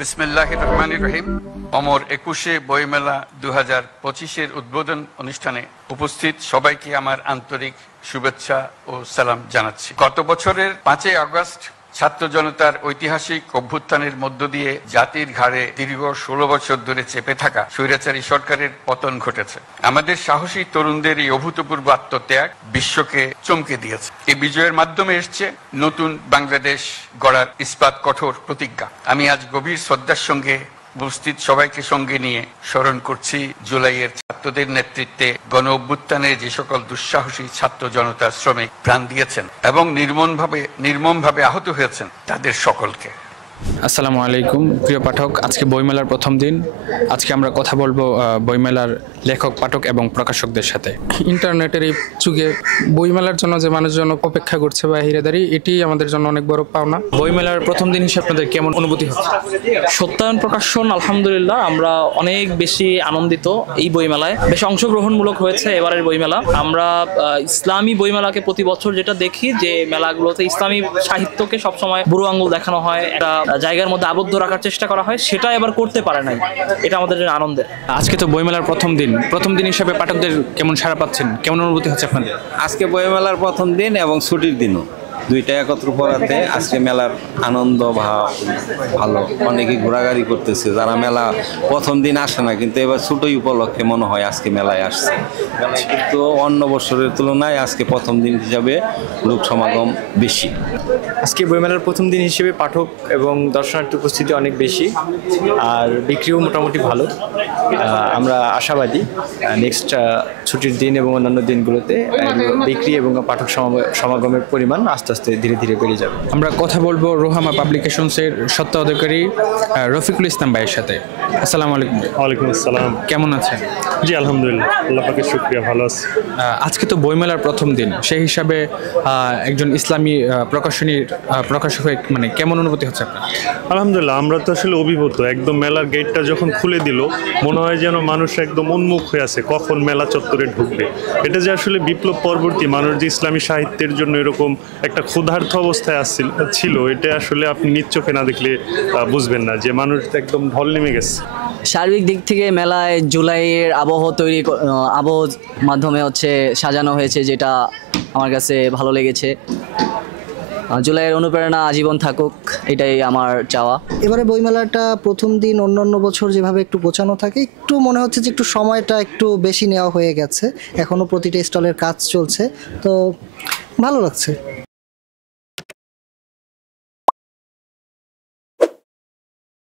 বিসমিল্লাহির রহমানির রহিম। অমর 21 বইমেলা 2025-এর উদ্বোধন অনুষ্ঠানে উপস্থিত সবাইকে আমার আন্তরিক শুভেচ্ছা ও সালাম জানাচ্ছি। গত বছরের 5 আগস্ট ছাত্র জনতার ঐতিহাসিক অভ্যুত্থানের মধ্য দিয়ে জাতির ঘাড়ে দীর্ঘ 16 বছর ধরে চেপে থাকা স্বৈরাচারী সরকারের পতন ঘটেছে। আমাদের সাহসী তরুণদের এই অভূতপূর্ব আত্মত্যাগ বিশ্বকে চমকে দিয়েছে। এই বিজয়ের মাধ্যমে এসছে নতুন বাংলাদেশ গড়ার ইস্পাত কঠোর প্রতিজ্ঞা। আমি আজ গভীর শ্রদ্ধার সঙ্গে উপস্থিত সবাইকে সঙ্গে নিয়ে স্মরণ করছি জুলাইয়ের ছাত্রদের নেতৃত্বে গণ অভ্যুত্থানে যে সকল দুঃসাহসী ছাত্র জনতা শ্রমিক প্রাণ দিয়েছেন এবং নির্মমভাবে আহত হয়েছেন তাদের সকলকে। আসসালামু আলাইকুম প্রিয় পাঠক, আজকে বইমেলার প্রথম দিন। আজকে আমরা কথা বলবো বইমেলার লেখক, পাঠক এবং প্রকাশকদের সাথে। ইন্টারনেটের এই যুগে বইমেলার জন্য যে মানুষজন অপেক্ষা করছে বা হিরে দাঁড়িয়ে, এটি আমাদের জন্য অনেক বড় পাওনা। বইমেলার প্রথম দিন হিসেবে আপনাদের কেমন অনুভূতি হচ্ছে? সত্যায়ন প্রকাশন আলহামদুলিল্লাহ আমরা অনেক বেশি আনন্দিত। এই বইমেলায় বেশ অংশগ্রহণমূলক হয়েছে এবারের বইমেলা। আমরা ইসলামী বইমেলাকে প্রতি বছর যেটা দেখি যে মেলাগুলোতে ইসলামী সাহিত্যকে সবসময় বুড়ো আঙুল দেখানো হয়, একটা জায়গার মধ্যে আবদ্ধ রাখার চেষ্টা করা হয়, সেটা এবার করতে পারে নাই। এটা আমাদের জন্য আনন্দের। আজকে তো বইমেলার প্রথম দিন হিসাবে পাঠকদের কেমন সাড়া পাচ্ছেন, কেমন অনুভূতি হচ্ছে আপনাদের? আজকে বইমেলার প্রথম দিন এবং ছুটির দিনও, দুইটা একত্র পড়াতে আজকে মেলার আনন্দ ভালো। অনেকে ঘোরাঘুরি করতেছে, যারা মেলা প্রথম দিন আসে না, কিন্তু এবার ছুটোই উপলক্ষে মনে হয় আজকে মেলায় আসছে। মেলায় কিন্তু অন্য বছরের তুলনায় আজকে প্রথম দিন হিসাবে লোক সমাগম বেশি। আজকে বইমেলার প্রথম দিন হিসেবে পাঠক এবং দর্শনার্থী উপস্থিতি অনেক বেশি, আর বিক্রিও মোটামুটি ভালো। আমরা আশাবাদী নেক্সট ছুটির দিন এবং অন্যান্য দিনগুলোতে বিক্রি এবং পাঠক সমাগমের পরিমাণ আস্তে আস্তে ধীরে ধীরে বেড়ে যাবে। আমরা কথা বলবো রোহামা পাবলিকেশনসের স্বত্বাধিকারী রফিকুল ইসলাম ভাইয়ের সাথে। আসসালামু আলাইকুম। ওয়ালাইকুম আসসালাম। কেমন আছেন? জি আলহামদুলিল্লাহ, আল্লাহ পাকের শুকরিয়া, ভালো আছি। আজকে তো বইমেলার প্রথম দিন, সেই হিসাবে একজন ইসলামী প্রকাশক হয়ে মানে কেমন অনুভূতি হচ্ছে আপনার? আলহামদুলিল্লাহ, আমরা তো আসলে অভিভূত। একদম মেলার গেটটা যখন খুলে দিল, মনে হয় যেন মানুষ একদম উন্মুখ হয়ে আছে কখন মেলা চত্বরে ঢুকবে। এটা যে আসলে বিপ্লব পরবর্তী মানুষ যে ইসলামী সাহিত্যের জন্য এরকম একটা ক্ষুধার্ত অবস্থায় ছিল, এটা আসলে আপনি নিজ চোখে না দেখলে বুঝবেন না যে মানুষ একদম ঢল নেমে গেছে। সার্বিক দিক থেকে মেলায় জুলাইয়ের আবহ মাধ্যমে সাজানো হয়েছে, যেটা আমার কাছে ভালো লেগেছে। জুলাইয়ের অনুপ্রেরণা আজীবন থাকুক, এটাই আমার চাওয়া। এবারে বইমেলাটা প্রথম দিন অন্যান্য বছর যেভাবে একটু গোছানো থাকে, একটু মনে হচ্ছে যে একটু সময়টা একটু বেশি নেওয়া হয়ে গেছে। এখনও প্রতিটা স্টলের কাজ চলছে, তো ভালো লাগছে।